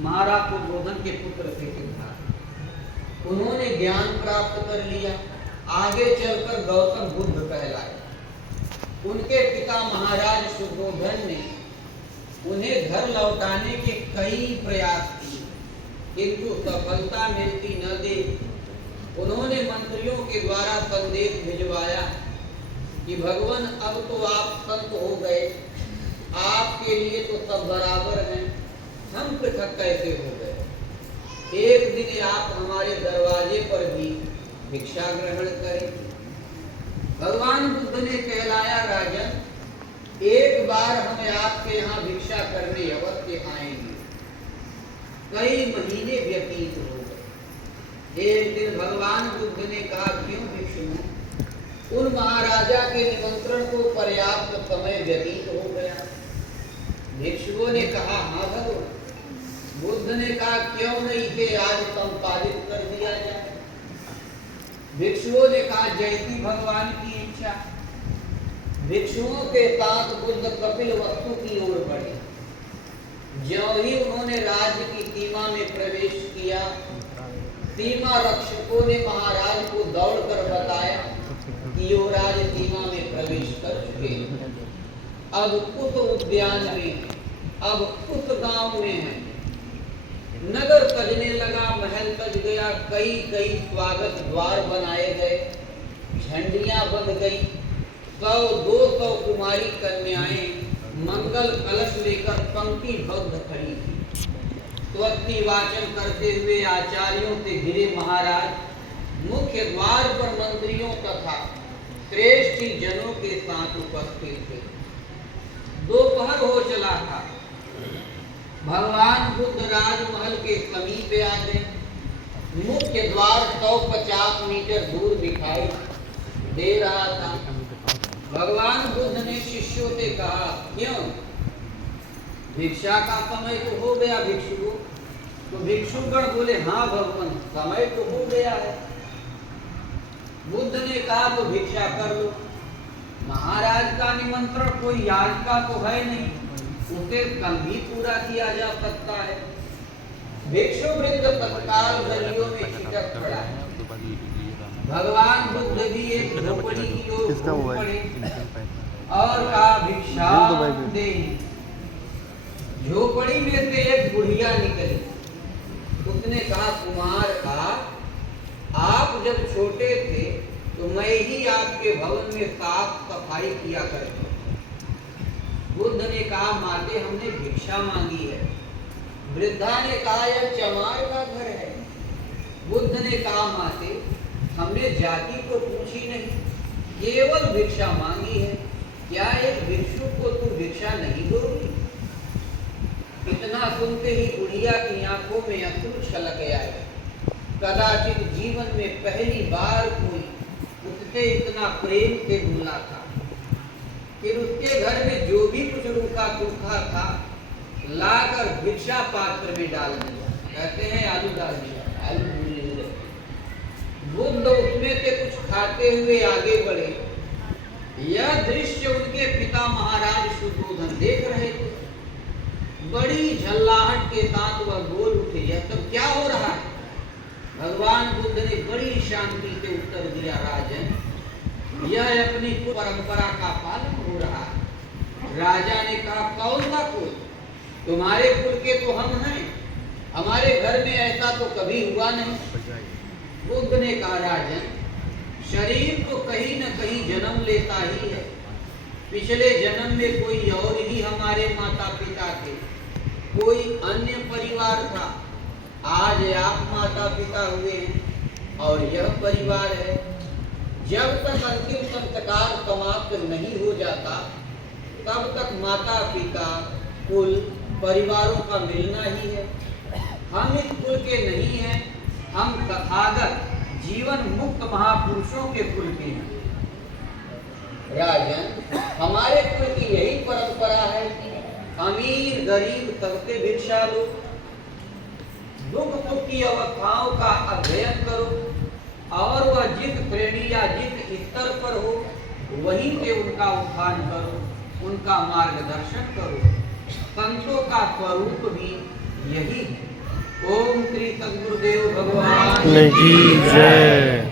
महाराज दुर्योधन के पुत्र थे सिद्धार्थ। उन्होंने ज्ञान प्राप्त कर लिया, आगे चलकर गौतम बुद्ध कहलाए। उनके पिता महाराज सुयोधन ने उन्हें घर लौटाने के कई प्रयास किए, किंतु सफलता मिलती न देख उन्होंने मंत्रियों के द्वारा संदेश भिजवाया कि भगवान अब तो आप संत हो गए, आपके लिए तो सब बराबर हैं, हम पृथक कैसे हो गए। एक दिन आप हमारे दरवाजे पर भी भिक्षा ग्रहण करें। भगवान बुद्ध ने कहलाया, राजन एक बार हमें आपके यहाँ भिक्षा करने अवश्य आएंगे। कई महीने व्यतीत हो गए। एक दिन भगवान बुद्ध ने कहा, क्यों भिक्षु, उन महाराजा के निमंत्रण को पर्याप्त समय व्यतीत हो गया। भिक्षुओं ने कहा, हाँ भगवान। बुद्ध ने कहा, क्यों नहीं इसे आज संपादित कर दिया जाए। भिक्षुओं ने कहा, जैसी भगवान की इच्छा। भिक्षुओं के साथ बुद्ध कपिल वस्तु की ओर बढ़े। ज्यों ही उन्होंने राज्य की सीमा में प्रवेश किया, सीमा रक्षकों ने महाराज को दौड़कर बताया कि युवराज सीमा में प्रवेश कर चुके हैं। अब उस उद्यान में, अब उस गांव में है। नगर सजने लगा, महल सज गया, कई कई स्वागत द्वार बनाए गए, झंडियां बंध गई। 100-200 कुमारी कन्याएं मंगल कलश लेकर पंक्तिबद्ध खड़ी थी। स्वस्ति वाचन करते हुए आचार्यों से घिरे महाराज मुख्य द्वार पर मंत्रियों तथा श्रेष्ठ जनों के साथ उपस्थित थे। दोपहर हो चला था। भगवान बुद्ध राजमहल के समीप आ गए। मुख्य द्वार 150 मीटर दूर दिखाई दे रहा था। भगवान बुद्ध ने शिष्यों से कहा, क्यों, भिक्षा का समय तो हो गया भिक्षुओं। तो भिक्षुगण बोले, हाँ भगवान, समय तो हो गया है। बुद्ध ने कहा, तो भिक्षा कर लो। महाराज का निमंत्रण कोई आज का तो है नहीं, उसे कल भी पूरा किया जा सकता है। भिक्षु वृंद तत्काल गलियों में छिटक पड़ा। भगवान बुद्ध भी एक झोपड़ी की ओर पड़े और कहा, भिक्षा दे। झोपड़ी में से एक बुढ़िया निकली। उसने कहा, कुमार आप जब छोटे थे तो मैं ही आपके भवन में साफ सफाई किया करता। बुद्ध ने कहा, माते हमने भिक्षा मांगी है। वृद्धा ने कहा, यह चमार का घर है। बुद्ध ने कहा, माते हमने जाति को पूछी नहीं, केवल भिक्षा मांगी है। क्या एक भिक्षु को तू भिक्षा नहीं दोगी? इतना सुनते ही बुढ़िया की आंखों में अश्रु छलक आए। कदाचित जीवन में पहली बार कोई उससे इतना प्रेम से बोला था। फिर उसके घर में जो भी कुछ रूखा सूखा था लाकर भिक्षा पात्र में डाल दिया। कहते हैं आलू डाल दिया, आलू भून लिए। बुद्ध उसमें से कुछ खाते हुए आगे बढ़े। यह दृश्य उनके पिता महाराज सुयोधन देख रहे थे। बड़ी झल्लाहट के साथ वह बोल उठे, यह सब क्या हो रहा है? भगवान बुद्ध ने बड़ी शांति से उत्तर दिया, राजन यह अपनी परंपरा का पालन हो रहा है। राजा ने कहा, कौन सा कुल? तुम्हारे कुल के तो हम हैं, हमारे घर में ऐसा तो कभी हुआ नहीं। बुद्ध ने कहा, राजन शरीर तो कहीं न कहीं जन्म लेता ही है। पिछले जन्म में कोई और ही हमारे माता पिता थे, कोई अन्य परिवार था। आज आप माता पिता हुए हैं और यह परिवार है। जब तक अंतिम संस्कार समाप्त नहीं हो जाता तब तक माता पिता कुल परिवारों का मिलना ही है। हम इस कुल के नहीं हैं, हम तथागत जीवन मुक्त महापुरुषों के कुल के हैं। राजन हमारे कुल की यही परंपरा है, अमीर गरीब सबसे भिक्षा लो, दुख सुख की अवस्थाओं का अध्ययन करो और वह जिस श्रेणी या जिस स्तर पर हो वहीं से उनका उत्थान करो, उनका मार्गदर्शन करो। संतों का स्वरूप भी यही है। ओम श्री सद्गुरुदेव भगवान की जय।